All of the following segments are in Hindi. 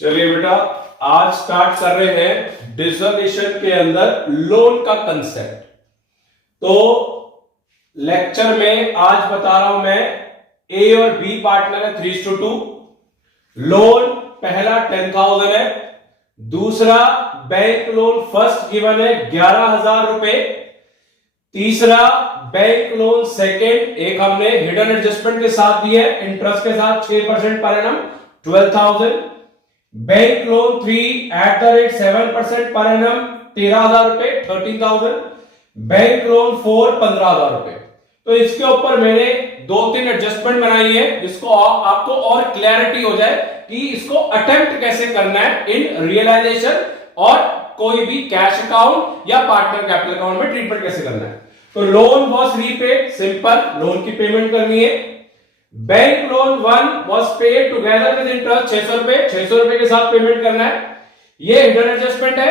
चलिए बेटा, आज स्टार्ट कर रहे हैं डिसोल्यूशन के अंदर लोन का कंसेप्ट। तो लेक्चर में आज बता रहा हूं मैं, ए और बी पार्टनर है 3:2। लोन पहला 10,000 है, दूसरा बैंक लोन फर्स्ट गिवन है 11,000 रुपए, तीसरा बैंक लोन सेकेंड एक हमने हिडन एडजस्टमेंट के साथ दिया है, इंटरेस्ट के साथ 6% per annum 12,000। Bank loan 3 at the rate 7% per annum 13,000 रुपए 13,000। बैंक लोन 4 15,000 रुपए। तो इसके ऊपर मैंने 2-3 एडजस्टमेंट बनाई है जिसको आपको और क्लैरिटी हो जाए कि इसको अटेम्प्ट कैसे करना है इन रियलाइजेशन और कोई भी कैश अकाउंट या पार्टनर कैपिटल अकाउंट में ट्रीटमेंट कैसे करना है। तो loan was repaid, simple, loan की पेमेंट करनी है। Bank loan 1 was paid together with interest 600 रुपए, 600 रुपए के साथ पेमेंट करना है। ये हिडन एडजस्टमेंट है,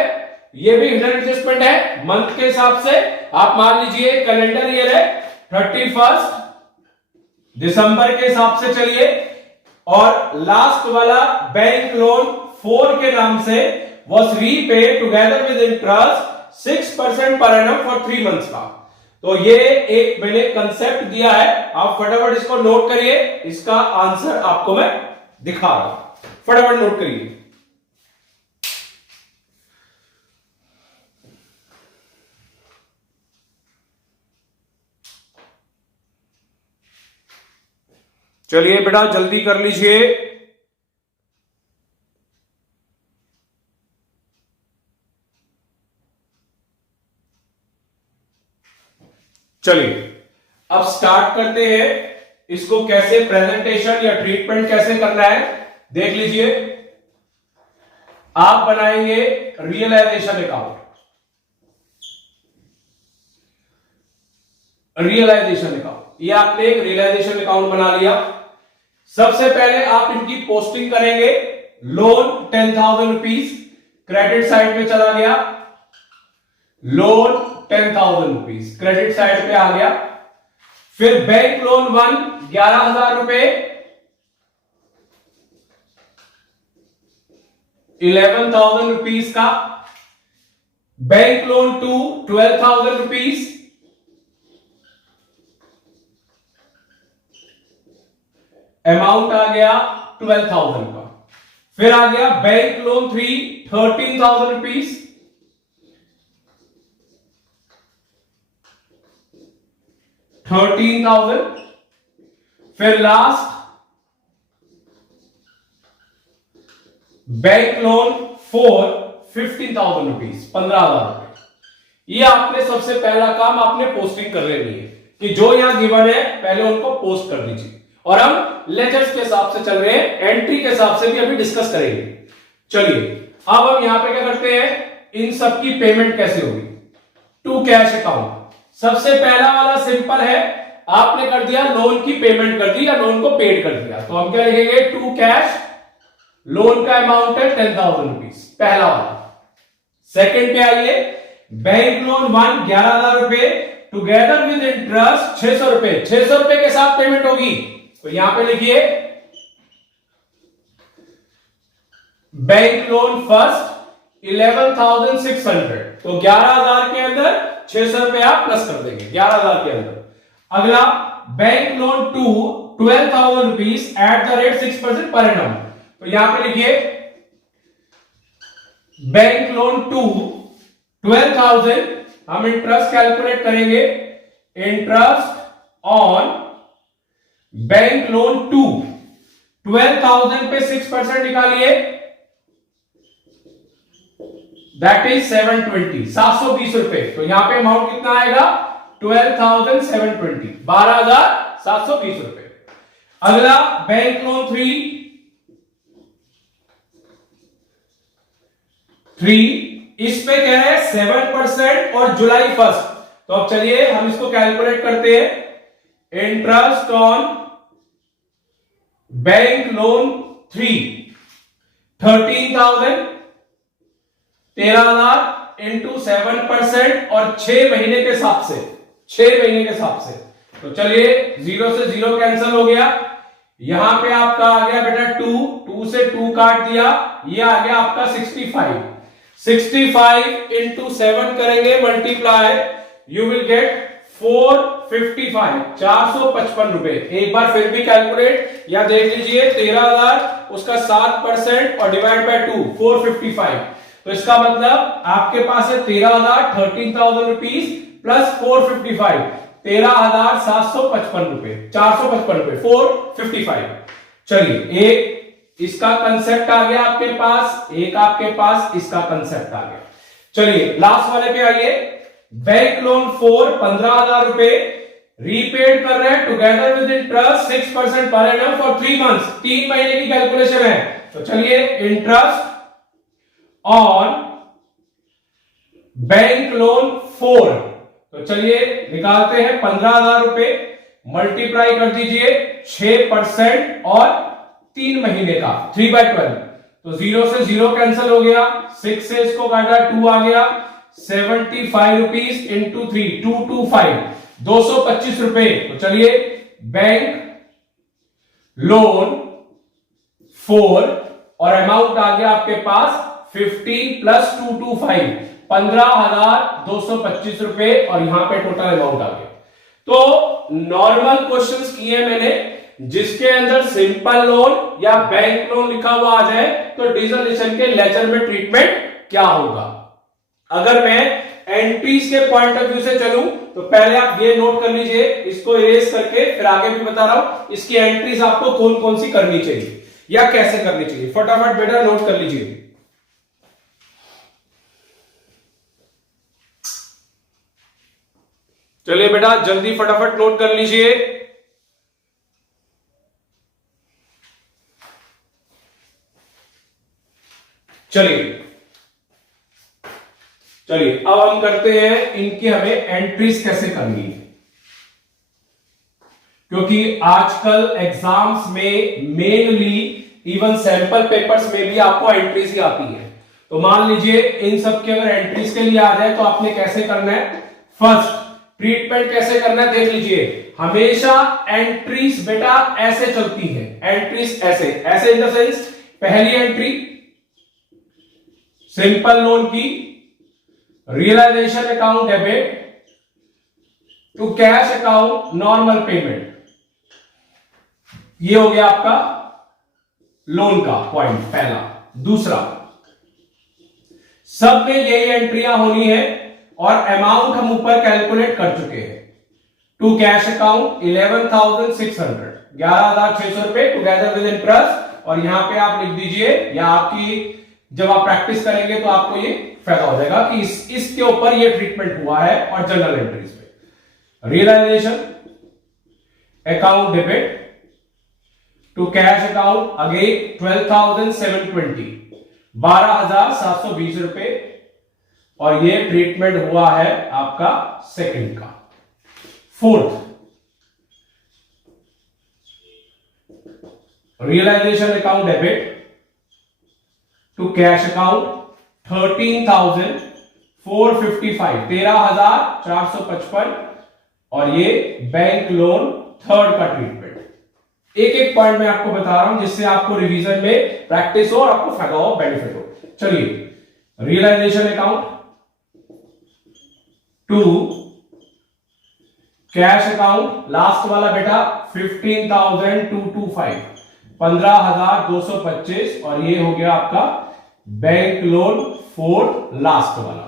ये भी हिडन एडजस्टमेंट है। मंथ के हिसाब से आप मान लीजिए कैलेंडर ईयर है 31 दिसंबर के हिसाब से चलिए, और लास्ट वाला बैंक लोन 4 के नाम से was repaid together with interest 6% per annum for 3 months का। तो ये एक मैंने कंसेप्ट दिया है, आप फटाफट इसको नोट करिए। इसका आंसर आपको मैं दिखा रहा हूं, फटाफट नोट करिए। चलिए बेटा जल्दी कर लीजिए। चलिए अब स्टार्ट करते हैं, इसको कैसे प्रेजेंटेशन या ट्रीटमेंट कैसे करना है देख लीजिए। आप बनाएंगे रियलाइजेशन अकाउंट। रियलाइजेशन अकाउंट, ये आपने एक रियलाइजेशन अकाउंट बना लिया। सबसे पहले आप इनकी पोस्टिंग करेंगे। लोन 10,000 रुपीज क्रेडिट साइड पे चला गया, लोन 10,000 रुपीज क्रेडिट साइड पे आ गया। फिर बैंक लोन 1 11,000 रुपए, 11,000 रुपीज का। बैंक लोन 2 12,000 रुपीज, अमाउंट आ गया 12,000 का। फिर आ गया बैंक लोन 3 13,000 रुपीज, 13,000। फिर लास्ट बैंक लोन 4 15,000 रुपीज, 15,000 रुपए। ये आपने सबसे पहला काम आपने पोस्टिंग कर लेनी है कि जो यहां गिवन है पहले उनको पोस्ट कर दीजिए। और हम लेजर्स के हिसाब से चल रहे हैं, एंट्री के हिसाब से भी अभी डिस्कस करेंगे। चलिए अब हम यहां पे क्या करते हैं, इन सब की पेमेंट कैसे होगी। टू कैश अकाउंट, सबसे पहला वाला सिंपल है, आपने कर दिया लोन की पेमेंट कर दी या लोन को पेड कर दिया, तो हम क्या लिखेंगे टू कैश। लोन का अमाउंट है 10,000 रुपीज, पहला वाला। सेकंड पे आइए, बैंक लोन 1 11,000 रुपए टुगेदर विद इंटरेस्ट 600 रुपए, 600 रुपए के साथ पेमेंट होगी। तो यहां पे लिखिए बैंक लोन फर्स्ट 11,600, तो 11,000 के अंदर 600 रुपए आप प्लस कर देंगे 11,000 के अंदर। अगला bank loan 2 12,000 rupees at the rate 6% per annum, तो यहां पे लिखिए बैंक लोन 2 12,000, हम इंटरेस्ट कैलकुलेट करेंगे। इंटरेस्ट ऑन बैंक लोन 2 12,000 पे 6% निकालिए, दैट इज 720, 720 रुपए। तो यहां पे अमाउंट कितना आएगा 12,720, 12,720 रुपए। अगला बैंक लोन 3 इस पे कह रहे हैं 7% और जुलाई 1। तो अब चलिए हम इसको कैलकुलेट करते हैं। Interest on bank loan 3 13,000, 13,000 into 7% और 6 महीने के हिसाब से, 6 महीने के हिसाब से। तो चलिए 0 से 0 कैंसिल हो गया, यहां पे आपका आ गया बेटा 2, 2 से 2 काट दिया, ये आ गया आपका 65। 65 इंटू 7 करेंगे मल्टीप्लाई, यू विल गेट 455, 455 रुपए। एक बार फिर भी कैलकुलेट, या देख लीजिए 13,000 उसका 7% और डिवाइड बाय 2, 455। तो इसका मतलब आपके पास है 13,000, 13,000 रुपीज प्लस 455, 13,755 रुपए, 455 रुपए, 455। चलिए एक इसका कंसेप्ट आ गया आपके पास, एक आपके पास इसका कंसेप्ट आ गया। चलिए लास्ट वाले पे आइए। बैंक लोन 15,000 रुपए रीपेड कर रहे हैं together with interest 6% per annum for 3 months, 3 महीने की कैलकुलेशन है। तो चलिए इंटरेस्ट ऑन बैंक लोन 4, तो चलिए निकालते हैं 15,000 रुपए मल्टीप्लाई कर दीजिए 6% और 3 महीने का 3/12, तो 0 से 0 कैंसिल हो गया, 6 से इसको काटा 2 आ गया, 75 रुपीज इंटू 3, 225, 225 रुपए। तो चलिए बैंक लोन 4 और अमाउंट आ गया आपके पास 15 प्लस 225, 15,225 रुपए, और यहां पे टोटल अमाउंट आ गया। तो नॉर्मल क्वेश्चंस किए मैंने, जिसके अंदर सिंपल लोन या बैंक लोन लिखा हुआ आ जाए तो डिसोल्यूशन के लेजर में ट्रीटमेंट क्या होगा। अगर मैं एंट्रीज के पॉइंट ऑफ व्यू से चलूं तो पहले आप ये नोट कर लीजिए, इसको इरेज करके फिर आगे भी बता रहा हूं इसकी एंट्रीज आपको कौन कौन सी करनी चाहिए या कैसे करनी चाहिए। फटाफट बेटा नोट कर लीजिए। चलिए बेटा जल्दी फटाफट नोट कर लीजिए। चलिए अब हम करते हैं इनकी हमें एंट्रीज कैसे करनी है, क्योंकि आजकल एग्जाम्स में मेनली इवन सैंपल पेपर्स में भी आपको एंट्रीज ही आती है। तो मान लीजिए इन सब के अगर एंट्रीज के लिए आ जाए तो आपने कैसे करना है, फर्स्ट ट्रीटमेंट कैसे करना है देख लीजिए। हमेशा एंट्रीज बेटा ऐसे चलती है, एंट्रीज ऐसे ऐसे इन द सेंस, पहली एंट्री सिंपल लोन की realisation account debit to cash account normal payment, ये हो गया आपका लोन का पॉइंट पहला। दूसरा, सब में यही एंट्रियां होनी है और अमाउंट हम ऊपर कैलकुलेट कर चुके हैं। टू कैश अकाउंट 11,600, 11,600 रुपए टुगेदर विद इंटरेस्ट, और यहां पे आप लिख दीजिए, या आपकी जब आप प्रैक्टिस करेंगे तो आपको ये फायदा हो जाएगा कि इसके ऊपर ये ट्रीटमेंट हुआ है। और जनरल एंट्रीज पे realisation account debit to cash account again 12,720, 12,720 रुपए, और ये ट्रीटमेंट हुआ है आपका सेकंड का। Fourth, realisation account debit to cash account 13,455, 13,455, और ये बैंक लोन थर्ड का ट्रीटमेंट। एक एक पॉइंट मैं आपको बता रहा हूं जिससे आपको रिवीजन में प्रैक्टिस हो और आपको फायदा हो, बेनिफिट हो। चलिए realisation account to cash account, last वाला बेटा 15,225, 15,225, और ये हो गया आपका बैंक लोन 4 लास्ट वाला।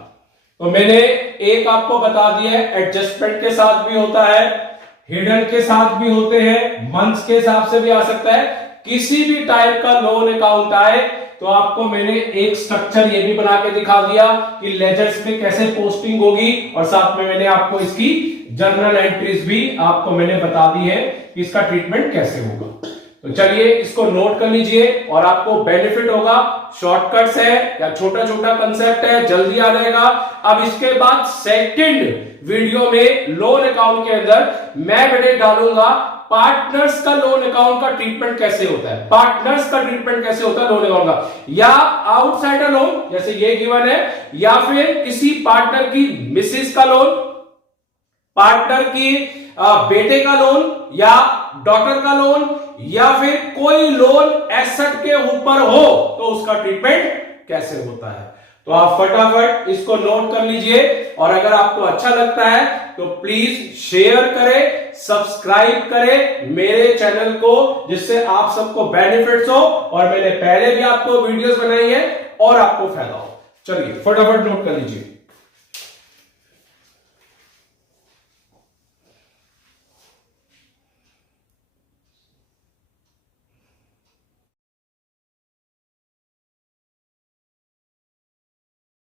तो मैंने एक आपको बता दिया है, एडजस्टमेंट के साथ भी होता है, हिडन के साथ भी होते हैं, मंथ्स के हिसाब से भी आ सकता है। किसी भी टाइप का लोन अकाउंट आए तो आपको मैंने एक स्ट्रक्चर ये भी बना के दिखा दिया कि लेजर्स में कैसे पोस्टिंग होगी, और साथ में मैंने आपको इसकी जर्नल एंट्रीज भी आपको मैंने बता दी है कि इसका ट्रीटमेंट कैसे होगा। तो चलिए इसको नोट कर लीजिए और आपको बेनिफिट होगा। शॉर्टकट्स है या छोटा छोटा कंसेप्ट है, जल्दी आ जाएगा। अब इसके बाद सेकंड वीडियो में लोन अकाउंट के अंदर मैं बेटे डालूंगा पार्टनर्स का लोन अकाउंट का ट्रीटमेंट कैसे होता है, पार्टनर्स का ट्रीटमेंट कैसे होता है लोन अकाउंट का, या आउटसाइडर लोन जैसे ये गिवन है, या फिर किसी पार्टनर की मिसेस का लोन, पार्टनर की बेटे का लोन या डॉटर का लोन या फिर कोई लोन एसेट के ऊपर हो तो उसका ट्रीटमेंट कैसे होता है। तो आप फटाफट इसको नोट कर लीजिए और अगर आपको अच्छा लगता है तो प्लीज शेयर करें, सब्सक्राइब करें मेरे चैनल को, जिससे आप सबको बेनिफिट्स हो और मैंने पहले भी आपको वीडियोस बनाई है और आपको फायदा हो। चलिए फटाफट नोट कर लीजिए।